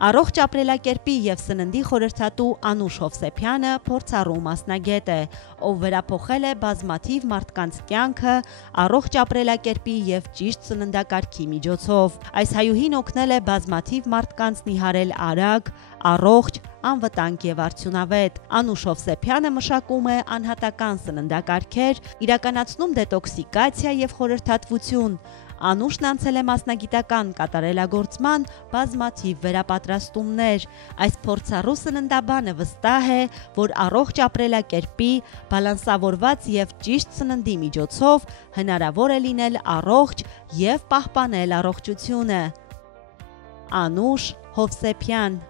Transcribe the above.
Առողջ ապրելակերպի և սննդի խորհրդատու Անուշ Հովսեփյանը փորձառու մասնագետ է, ով վերափոխել է բազմաթիվ մարդկանց կյանքը առողջ ապրելակերպի և ճիշտ սննդակարգի միջոցով։ Այս հայուհին օգնել է բազմաթիվ մարդկանց նիհարել արագ, առողջ, անվտանգ և արդյունավետ։ Անուշ Հովսեփյանը մշակում է անհատական սննդակարգեր, իրականացնում դետոքսիկացիա և խորհրդատվություն։ Անուշն անցել է մասնագիտական կատարելագործման բազմաթիվ վերապատրաստումներ։ Այս փորձառու սննդաբանը վստահ է, որ առողջ ապրելակերպի, բալանսավորված և ճիշտ սննդի միջոցով հնարավոր է լինել առողջ և պահպանել առողջությունը։ Անուշ Հովսեփյան